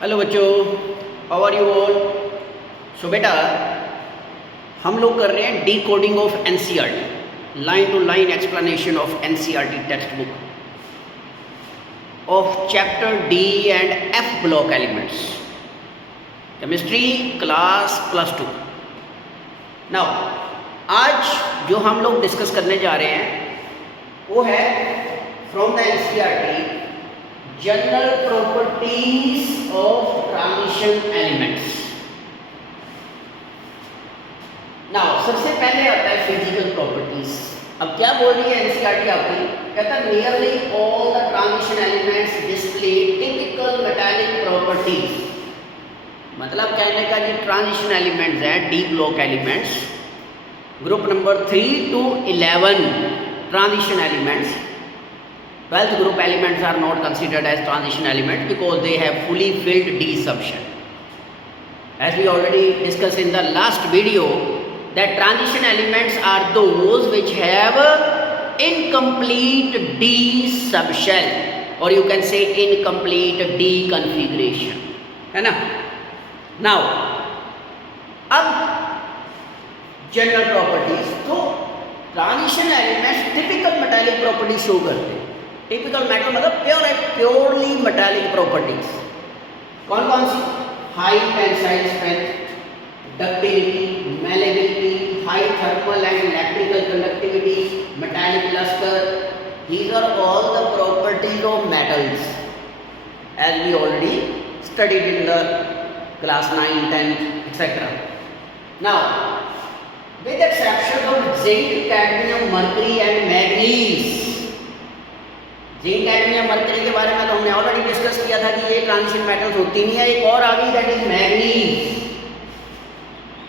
Hello बच्चों, how are you all. So बेटा, हम लोग कर रहे हैं decoding of NCERT, line to line explanation of NCERT text book of chapter D and F block elements, chemistry class +2। Now आज जो हम लोग डिस्कस करने जा रहे हैं वो है from the NCERT general properties of transition elements. Now सबसे पहले आता है फिजिकल प्रॉपर्टीज। अब क्या बोल रही है एनसीईआरटी आपकी, कहता है nearly all the transition elements display typical metallic properties. मतलब कहने का जो ट्रांजिशन एलिमेंट्स हैं, D block elements, group number 3 to 11 transition elements. 12th group elements are not considered as transition elements because they have fully filled D subshell. As we already discussed in the last video, that transition elements are those which have incomplete D subshell, or you can say incomplete D configuration, है ना। Now, अब general properties, तो transition elements typical metallic property show करते हैं। Typical metal मतलब purely metallic properties. कौन कौन सी? High tensile strength, ductility, malleability, high thermal and electrical conductivity, metallic lustre. These are all the properties of metals as we already studied in the class 9, 10 etc. Now with exception of zinc, cadmium, mercury and manganese। Zinc, cadmium, mercury के बारे में तो हमने already discuss किया था कि ये transition metals होती नहीं है। एक और आ गई, दैट इज मैग्नीज।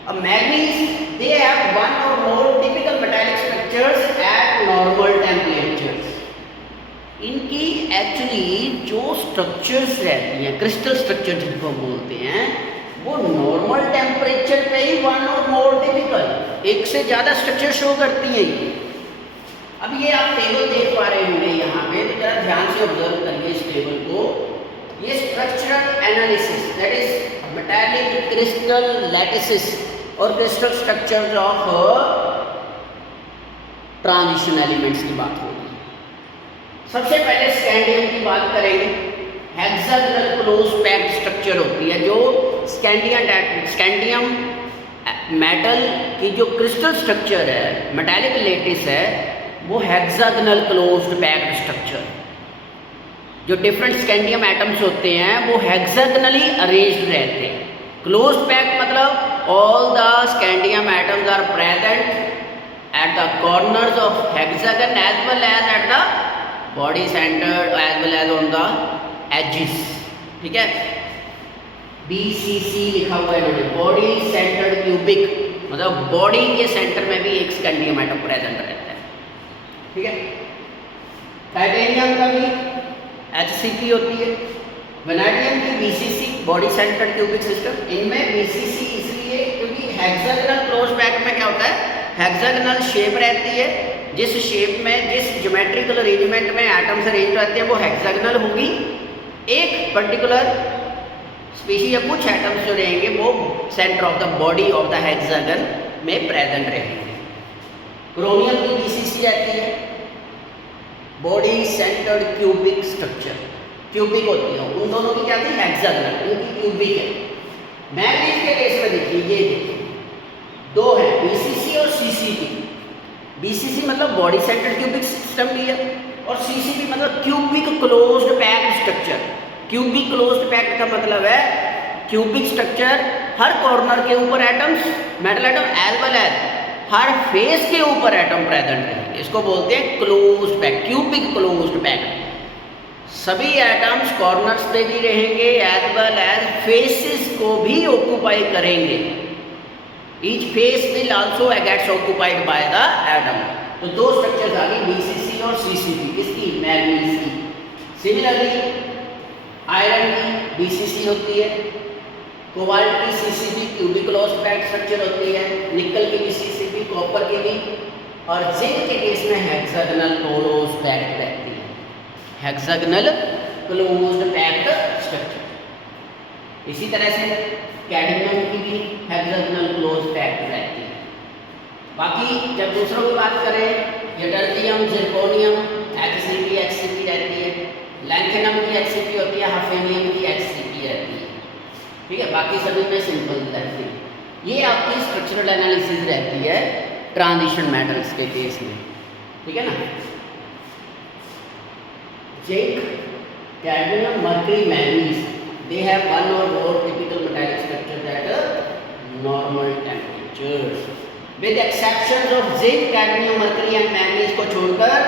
अब manganese they have one or more typical metallic structures at normal temperatures. इनकी एक्चुअली जो स्ट्रक्चर्स रहती हैं, क्रिस्टल स्ट्रक्चर जिनको हम बोलते हैं, वो नॉर्मल टेम्परेचर पे ही वन और मोर टिपिकल, एक से ज़्यादा स्ट्रक्चर शो करती हैं। अब ये आप टेबल देख पा रहे होंगे यहाँ पे, तो जरा ध्यान से ऑब्जर्व करिए इस टेबल को। ये structural analysis, that is metallic crystal lattices और crystal structures of transition elements की बात होगी। सबसे पहले स्कैंडियम की बात करेंगे। हेक्सागोनल क्लोज पैक्ड स्ट्रक्चर होती है जो स्कैंडियम मेटल की जो क्रिस्टल स्ट्रक्चर है, मेटालिक लैटिस है, वो हेक्सागोनल क्लोज्ड पैक्ड स्ट्रक्चर। जो डिफरेंट स्कैंडियम एटम्स होते हैं वो हेक्सागोनली अरेंज्ड रहते हैं। क्लोज पैक्ड मतलब all the scandium atoms are present at the corners of hexagon as well as at the body centre as well as on the edges. ठीक है, BCC लिखा हुआ है इन्होंने, बॉडी सेंटर्ड क्यूबिक, मतलब बॉडी के centre में भी एक स्कैंडियम एटम प्रेजेंट रहता है। ठीक है, टाइटेनियम का भी HCP होती है, वेनेडियम की BCC, body centred cubic system. इनमें BCC इसलिए क्योंकि हेक्सागोनल क्लोज पैक्ड में क्या होता है, हेक्सागोनल शेप रहती है। जिस शेप में, जिस ज्योमेट्रिकल अरेंजमेंट में एटम्स अरेंज रहते हैं वो हेक्सागोनल होगी। एक पर्टिकुलर स्पीशीज या कुछ एटम्स जो रहेंगे वो centre of the body of the hexagon में प्रेजेंट रहेंगे। क्रोमियम की BCC रहती है, body centred cubic structure, cubic होती है। उन दोनों की क्या थी, हेक्सागोनल, उनकी क्यूबिक है। मैग्नीज के केस में देखिए, ये देखिए दो है, BCC और CCP। BCC मतलब बॉडी सेंटर्ड क्यूबिक सिस्टम की है, और CCP मतलब cubic closed packed structure. Cubic closed packed का मतलब है क्यूबिक स्ट्रक्चर, हर कॉर्नर के ऊपर atoms, metal atom as well as हर फेस के ऊपर एटम प्रेजेंट रहेंगे। इसको बोलते हैं closed packed, cubic closed packed. सभी एटम्स कॉर्नर्स पे भी रहेंगे एज वेल एज फेसेस को भी ऑक्यूपाई करेंगे। Each face will also gets occupied by the atom. तो दो स्ट्रक्चर्स आ गई, BCC और CCP, किसकी, मैग्नीज की। सिमिलरली आयरन की BCC होती है, कोबाल्ट की CCP cubic closed packed structure होती है, निकल की भी CCP, कॉपर की भी, और जिंक के केस में हेक्सागोनल क्लोज्ड पैक्ड रहती है। Hexagonal closed packed structure. इसी तरह से कैडमियम की भी हेक्सागोनल क्लोज पैक्ड रहती है। बाकी जब दूसरों की बात करें, यटर्बियम, जिरकोनियम HCP HCP रहती है, लैंथेनम की HCP होती है, हफेनियम की HCP रहती है। ठीक है, बाकी सभी में सिंपल रहती है। ये आपकी स्ट्रक्चरल एनालिसिस रहती है ट्रांजिशन मेटल्स के केस में। ठीक है ना। Zinc, cadmium, mercury, manganese, they have one or more typical metallic structures at normal temperatures. With exceptions of zinc, cadmium, mercury and manganese को छोड़कर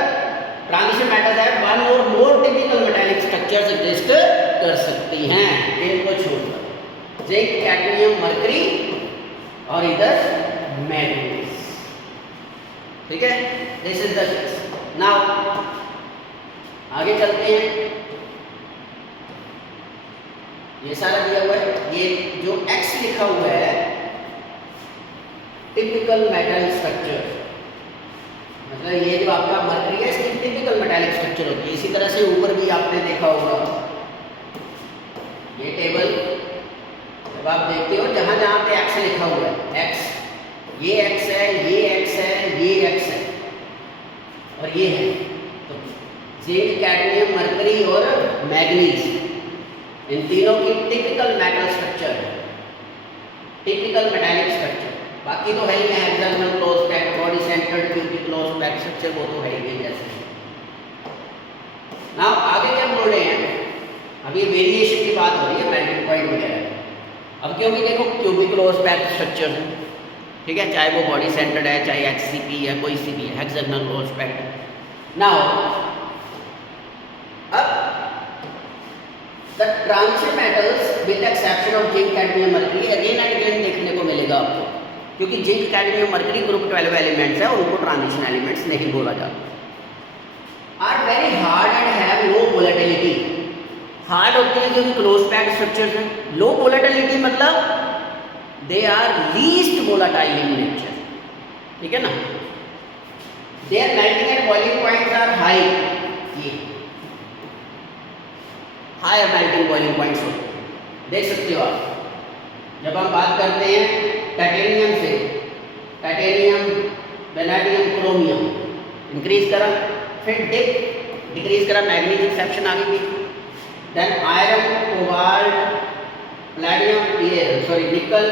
ट्रांजिशन मेटल्स है one or more typical metallic structures exist कर सकती हैं, इनको छोड़कर zinc, cadmium, mercury और इधर मैंगनीज। ठीक है, this is the case. Now आगे चलते हैं। ये सारा दिया हुआ है, ये जो X लिखा हुआ है टिपिकल मेटल स्ट्रक्चर, मतलब ये जो आपका मर्करी है इसकी टिपिकल मेटालिक स्ट्रक्चर होती है। इसी तरह से ऊपर भी आपने देखा होगा ये टेबल, जब आप देखते हो जहां जहां पे X लिखा हुआ है, X, ये X है, ये X है, ये X है और ये है, तो जिंक, कैडमियम, मर्करी और मैंगनीज, इन तीनों की टिपिकल मेटल स्ट्रक्चर है, टिपिकल मेटालिक स्ट्रक्चर। बाकी तो है ही hexagonal close packed, body centred cubic close packed structure, वो तो है ही जैसे। नाउ आगे क्या बोल रहे हैं, अभी वेरिएशन की बात हो रही है मेल्टिंग पॉइंट वगैरह। अब क्योंकि देखो क्यूबिक क्लोज पैक्ड स्ट्रक्चर है, ठीक है, चाहे वो बॉडी सेंटर्ड है, चाहे HCP है, कोई सी भी है, हेक्सागोनल क्लोज पैक्ड। नाउ अब The transition metals with the exception of zinc, cadmium, mercury again and again देखने को मिलेगा आपको, क्योंकि zinc, cadmium, mercury group 12 elements है, उनको ट्रांजिशन एलिमेंट्स नहीं बोला जाता। Are very hard and have low volatility. Hard होते हैं क्योंकि क्लोज पैक्ड स्ट्रक्चर्स हैं। लो वोलेटिलिटी मतलब they are least volatile in nature. ठीक है ना। Their melting and boiling points are high, ये हायर मेल्टिंग बॉइलिंग पॉइंट्स होते हैं, देख सकते हो आप। जब हम बात करते हैं टाइटेनियम से, टाइटेनियम, वेनेडियम, क्रोमियम इंक्रीज करा, फिर डिक्रीज करा, मैग्नीज एक्सेप्शन आ गई, देन आयरन, कोबाल्ट, प्लेटिनम, निकल,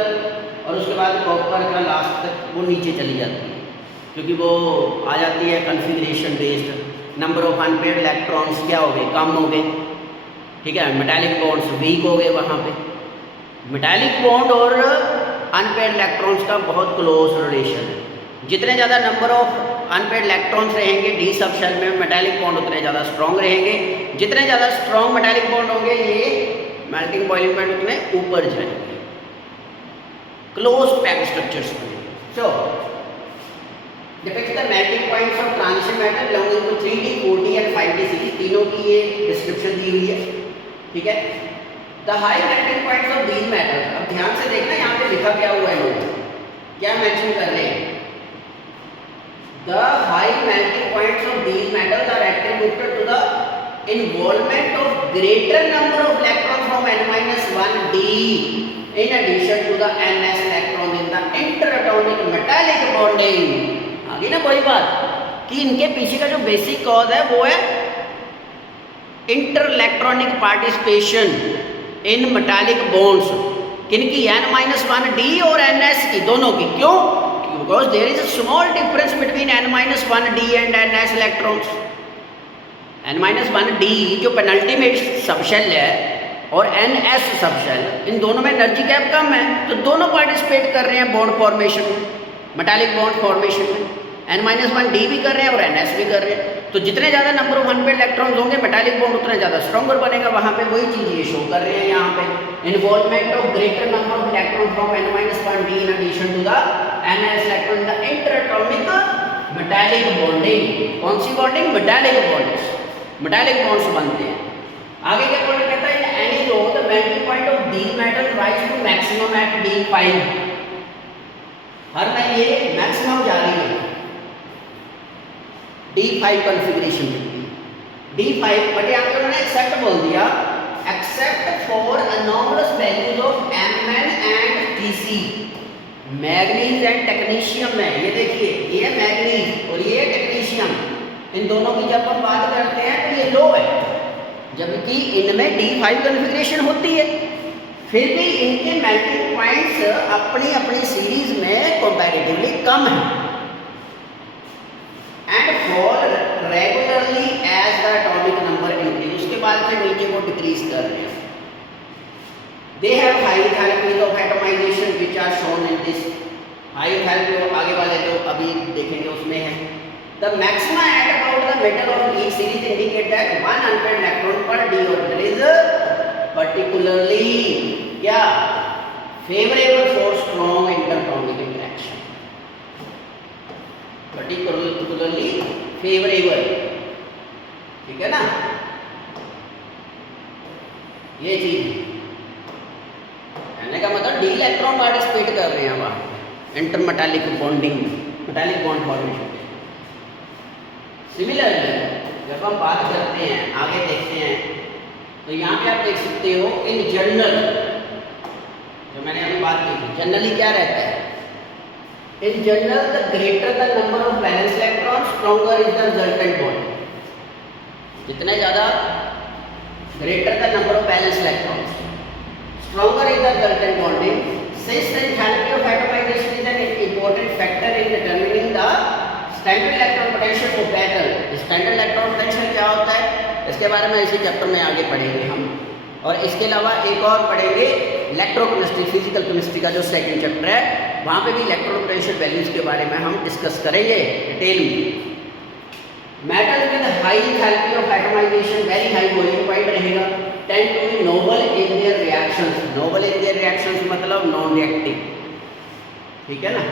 और उसके बाद कॉपर का लास्ट तक वो नीचे चली जाती है, क्योंकि वो आ जाती है configuration based. Number of unpaired electrons क्या हो गए, कम हो गए। ठीक है, मेटालिक बॉन्ड्स वीक हो गए वहाँ पे। मेटालिक बॉन्ड और अनपेयर्ड इलेक्ट्रॉन्स का बहुत क्लोज रिलेशन है। जितने ज़्यादा नंबर ऑफ अनपेयर्ड इलेक्ट्रॉन्स रहेंगे डी सब शेल में, मेटालिक बॉन्ड उतने ज़्यादा स्ट्रॉन्ग रहेंगे। जितने ज़्यादा स्ट्रॉन्ग मेटालिक बॉन्ड होंगे, ये मेल्टिंग बॉइलिंग पॉइंट उतने ऊपर जाएंगे, क्लोज पैक्ड स्ट्रक्चर्स बनेंगे। So depict the melting points of transition metal belonging to 3D, 4D एंड 5D सीरीज, तीनों की ये डिस्क्रिप्शन दी हुई है। ठीक है, the high melting points of these metals, अब ध्यान से देखना यहाँ पे लिखा क्या हुआ है, लोग क्या मेंशन कर रहे हैं। The high melting points of these metals are attributed to the involvement of greater number of electrons from n-1d in addition to the ns electron in the interatomic metallic bonding। आगे ना वही बात कि इनके पीछे का जो बेसिक कॉज है वो है inter electronic participation in metallic bonds, किनकी n-1d और ns की, दोनों की। क्यों? Because there is a small difference between n-1d and ns electrons. n-1d जो पेनल्टीमेट सबशेल है और ns सबशेल, इन दोनों में एनर्जी गैप कम है, तो दोनों पार्टिसिपेट कर रहे हैं बॉन्ड फॉर्मेशन में, मेटालिक बॉन्ड फॉर्मेशन में। n-1d भी कर रहे हैं और ns भी कर रहे हैं। तो जितने ज़्यादा नंबर ऑफ अनपेयर्ड इलेक्ट्रॉन्स होंगे, मेटालिक बॉन्ड उतना ज़्यादा स्ट्रॉन्गर बनेगा। वहाँ पे वही चीज़ ये शो कर रहे हैं यहाँ पे, involvement of greater number of electron from n-1d in addition to the ns electron in the interatomic metallic bonding. कौन सी bonding? Metallic bonds, metallic bonds बनते हैं। आगे क्या बोलना कहता है, in any row the melting point of these metals rise to maximum at d5। हर में ये मैक्सिमम जा रही है D5 कॉन्फ़िगरेशन में, D5, बट यहाँ पे उन्होंने एक्सेप्ट बोल दिया, except for anomalous values Mn and Tc, manganese and technetium है। ये देखिए, ये है मैग्नीज और ये टेक्नीशियम। इन दोनों की जब हम बात करते हैं तो ये लो है, जबकि इनमें D5 कॉन्फ़िगरेशन होती है। फिर भी इनके मेल्टिंग पॉइंट्स अपनी अपनी सीरीज में कंपैरेटिवली कम है and fall regularly as the atomic number increase. उसके बाद फिर नीचे को डिक्रीज कर रहे हैं। They have high enthalpies of atomisation which are shown in this. High enthalpy और आगे वाले जो अभी देखेंगे उसमें है। The maxima at about the middle of each series indicate that 100 electron पर d ऑर्बिटल इज particularly क्या favorable for strong interatomic interaction, particularly favorable, ठीक है ना। ये चीज कहने का मतलब डी इलेक्ट्रॉन पार्टिसिपेट कर रहे हैं वहाँ intermetallic bonding, metallic bond formation. Similarly जब हम बात करते हैं, आगे देखते हैं, तो यहाँ पे आप देख सकते हो इन जनरल, जो मैंने अभी बात की थी, जनरली क्या रहता है, in general the greater the number of valence electron stronger is the resultant bond. जितने ज़्यादा greater the number of valence electrons stronger is the resultant bonding. Since the enthalpy of atomisation is an important factor in determining the standard electron potential of metal. Standard electron potential क्या होता है, इसके बारे में इसी chapter में आगे पढ़ेंगे हम। और इसके अलावा एक और पढ़ेंगे इलेक्ट्रोकेमिस्ट्री, फिजिकल केमिस्ट्री का जो सेकंड चैप्टर है, वहाँ पे भी इलेक्ट्रॉन पोटेंशियल वैल्यूज के बारे में हम डिस्कस करेंगे डिटेल में। Metal with high enthalpy of atomisation, very high boiling point रहेगा, tend to be noble in their reactions. Noble in their reactions मतलब नॉन रिएक्टिव, ठीक है ना।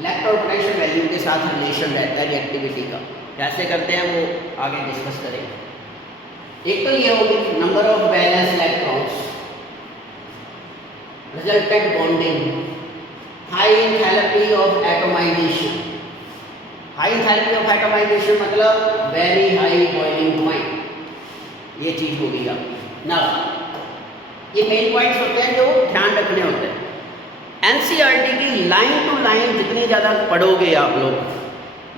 इलेक्ट्रॉन पोटेंशियल वैल्यू के साथ रिलेशन रहता है रिएक्टिविटी का, कैसे करते हैं वो आगे डिस्कस करेंगे। एक तो ये होगी number of valence electrons, resultant bonding, high enthalpy of atomisation. High enthalpy of atomisation मतलब वेरी हाई बॉइलिंग पॉइंट, ये चीज होगी आपकी ना। ये मेन पॉइंट्स होते हैं जो ध्यान रखने होते हैं। एनसीईआरटी की लाइन टू लाइन जितनी ज़्यादा पढ़ोगे आप लोग,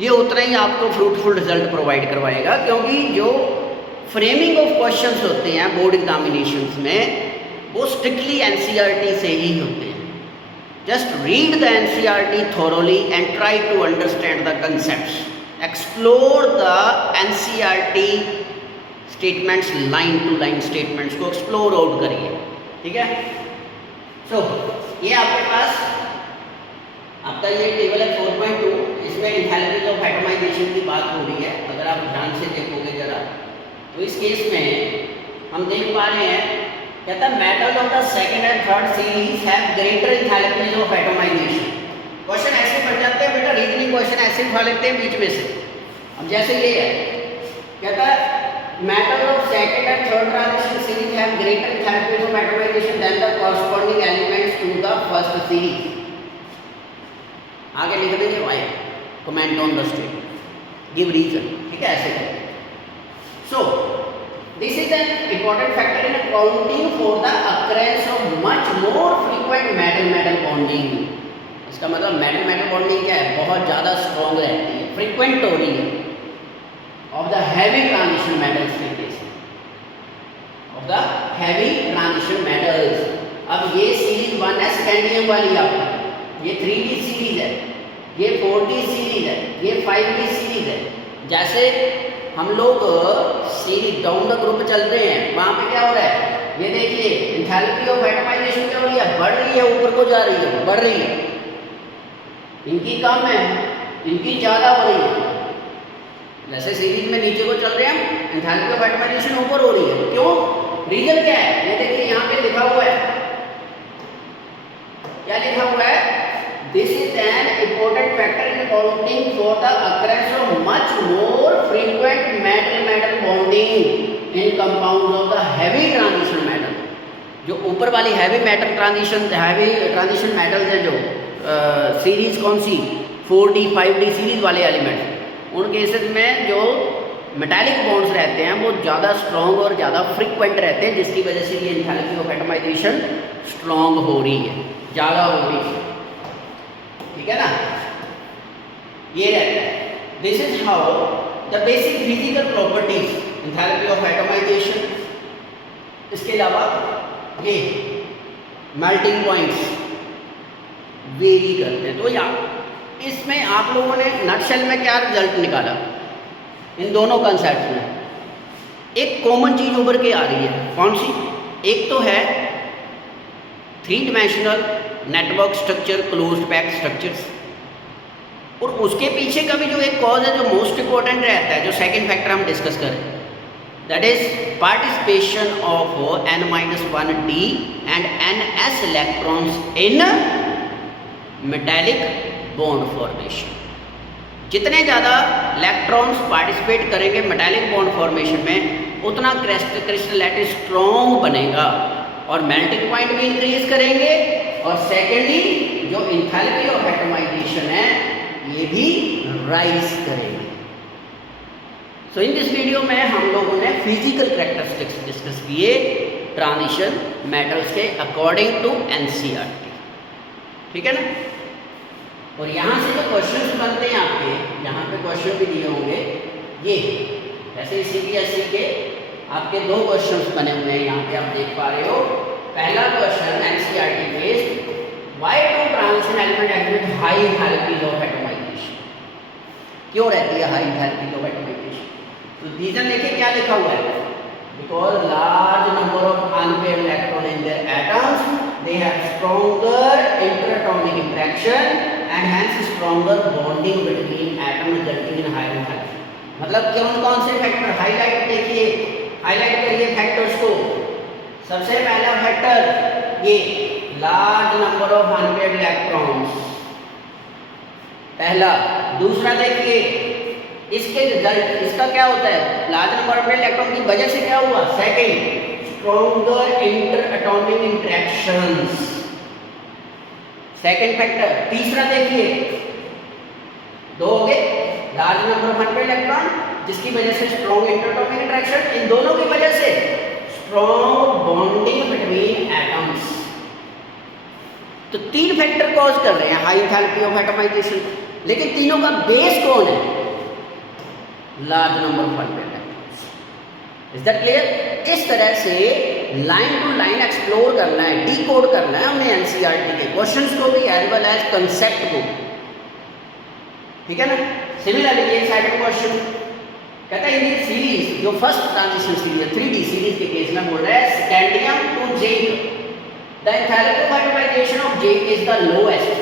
ये उतना ही आपको फ्रूटफुल रिजल्ट प्रोवाइड करवाएगा, क्योंकि जो फ्रेमिंग ऑफ क्वेश्चंस होते हैं बोर्ड एग्जामिनेशंस में वो स्ट्रिक्टली एनसीईआरटी से ही होते हैं। Just read the NCERT thoroughly and try to understand the concepts, explore the NCERT statements, line to line statements को एक्सप्लोर आउट करिए, ठीक है। सो ये आपके पास आपका ये टेबल है 4.2, इसमें एंथैल्पीज ऑफ एटमाइजेशन की बात हो रही है। अगर आप ध्यान से देखोगे जरा तो इस केस में हम देख पा रहे हैं, कहता है metal of the second and third series have greater enthalpies of atomisation. Question ऐसे पड़ जाते हैं बेटा, रीजनिंग क्वेश्चन ऐसे उठा लेते हैं बीच में से। अब जैसे ये है, कहता है metal of second and third transition series have greater enthalpies of atomization than the corresponding elements to the first series. आगे लिख देंगे why, comment on the statement, give reason, ठीक है, ऐसे करें। So this is an important factor in accounting for the occurrence of much more frequent metal-metal bonding. इसका मतलब metal-metal bonding क्या है, बहुत ज़्यादा strong रहती है, frequent हो रही है of the heavy transition metals के केस में, of the heavy transition metals। अब ये सीरीज 1 है स्कैंडियम वाली आपकी, ये 3D सीरीज है, ये 4D सीरीज है, ये 5D सीरीज है। जैसे हम लोग सीरीज डाउन द ग्रुप चल रहे हैं, वहाँ पे क्या हो रहा है, ये देखिए एंथैल्पी ऑफ एटमाइजेशन क्या हो रही है, बढ़ रही है, ऊपर को जा रही है, बढ़ रही है। इनकी कम है, इनकी ज़्यादा हो रही है। वैसे सीरीज में नीचे को चल रहे हैं, एंथैल्पी ऑफ एटमाइजेशन ऊपर हो रही है। क्यों, रीजन क्या है, ये देखिए यहाँ पे लिखा हुआ है, क्या लिखा हुआ है, this is an important factor in accounting for the occurrence of much more frequent metal metal bonding in compounds of the heavy transition metal. जो ऊपर वाली heavy metal transition, heavy transition metals हैं, जो सीरीज कौन सी 4D 5D series वाले element, उन cases में जो मेटालिक बॉन्ड्स रहते हैं वो ज़्यादा स्ट्रॉन्ग और ज़्यादा फ्रिक्वेंट रहते हैं, जिसकी वजह से ये एंथैल्पी ऑफ एटमाइजेशन स्ट्रॉन्ग हो रही है, ज़्यादा हो रही है। ठीक है ना, ये रहता है। This is how the basic physical properties enthalpy of atomisation. इसके अलावा ये मेल्टिंग पॉइंट्स वेरी करते हैं। तो यहाँ इसमें आप लोगों ने नटशेल में क्या रिजल्ट निकाला इन दोनों कंसेप्ट में? एक कॉमन चीज उभर के आ रही है, कौन सी? एक तो है 3 dimensional network structure, closed packed structures, और उसके पीछे का भी जो एक कॉज है जो मोस्ट इंपॉर्टेंट रहता है, जो सेकंड फैक्टर हम डिस्कस करें, that is participation of n-1d and ns electrons in metallic bond formation. जितने ज़्यादा इलेक्ट्रॉन्स पार्टिसिपेट करेंगे मेटालिक बॉन्ड फॉर्मेशन में, उतना क्रिस्टलिटी स्ट्रॉन्ग बनेगा और मेल्टिंग पॉइंट भी इंक्रीज करेंगे, और सेकेंडली जो एंथैल्पी ऑफ एटमाइजेशन है ये भी राइज करेंगे। सो इन दिस वीडियो में हम लोगों ने फिजिकल कैरेक्टरिस्टिक्स डिस्कस किए ट्रांजिशन मेटल्स के अकॉर्डिंग टू एनसीईआरटी। ठीक है ना, और यहाँ से जो क्वेश्चंस बनते हैं आपके, यहाँ पे क्वेश्चन भी दिए होंगे, ये जैसे CBSE के आपके 2 क्वेश्चंस बने हुए हैं, यहाँ पे आप देख पा रहे हो। पहला question NCERT based, why do transition element exhibit high enthalpies of atomisation? क्यों रहती है हाई एंथैल्पीज ऑफ एटमाइजेशन? तो रीजन देखिए क्या लिखा हुआ है, because large number of unpaired electron in their atoms, they have stronger interatomic interaction and hence stronger bonding between atoms resulting in higher enthalpy। मतलब कौन से फैक्टर हाईलाइट, देखिए हाईलाइट करिए फैक्टर्स को। सबसे पहला फैक्टर ये large number of unpaired electrons, पहला। दूसरा देखिए इसके रिजल्ट, इसका क्या होता है, लार्ज नंबर ऑफ इलेक्ट्रॉन की वजह से क्या हुआ, second stronger inter-atomic interactions, second factor. तीसरा देखिए 2 हो गए, large number of unpaired electron जिसकी वजह से स्ट्रॉन्ग इंटर-एटॉमिक इंटरेक्शन, इन दोनों की वजह से स्ट्रॉन्ग बॉन्डिंग बिटवीन एटम्स। तो 3 फैक्टर कॉज कर रहे हैं हाई एंथैल्पी ऑफ एटमाइजेशन, लेकिन तीनों का बेस कौन है, large number of unpaired electrons. Is that clear? इस तरह से लाइन टू लाइन एक्सप्लोर करना है, डिकोड करना है हमने एनसीईआरटी के क्वेश्चंस को भी एज वेल एज कंसेप्ट को। ठीक है ना। सिमिलरली ये सेकंड क्वेश्चन कहता है इन सीरीज, जो first transition series 3D series के केस में बोल रहा है scandium to zinc, the enthalpy of atomisation of zinc is the lowest.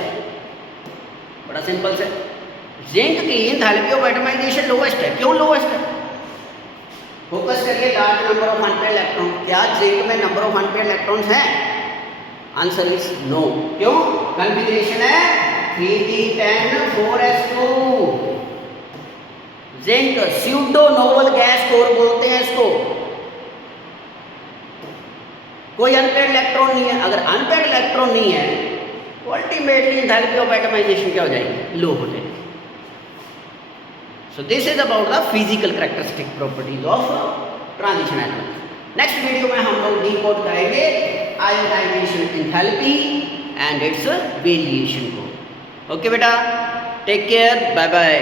बड़ा सिंपल से, जिंक की एंथैल्पी ऑफ एटमाइजेशन लोएस्ट है। क्यों लोएस्ट है? फोकस करिए, large number of unpaired electron. क्या जिंक में नंबर ऑफ अनपेयर्ड इलेक्ट्रॉन्स हैं? Answer is no. क्यों? कॉन्फ़िगरेशन है 3p10 4s2। Zinc pseudo noble gas core बोलते हैं इसको। कोई अनपेयर्ड इलेक्ट्रॉन नहीं है। अगर अनपेयर्ड इलेक्ट्रॉन नहीं है तो अल्टीमेटली एंथैल्पी ऑफ एटमाइजेशन क्या हो जाएगी, लो हो जाएगी। So this is about the physical characteristic properties of transition element. Next video में हम लोग डिकोड करेंगे ionisation enthalpy and it's variation को। ओके बेटा, टेक केयर, बाय बाय।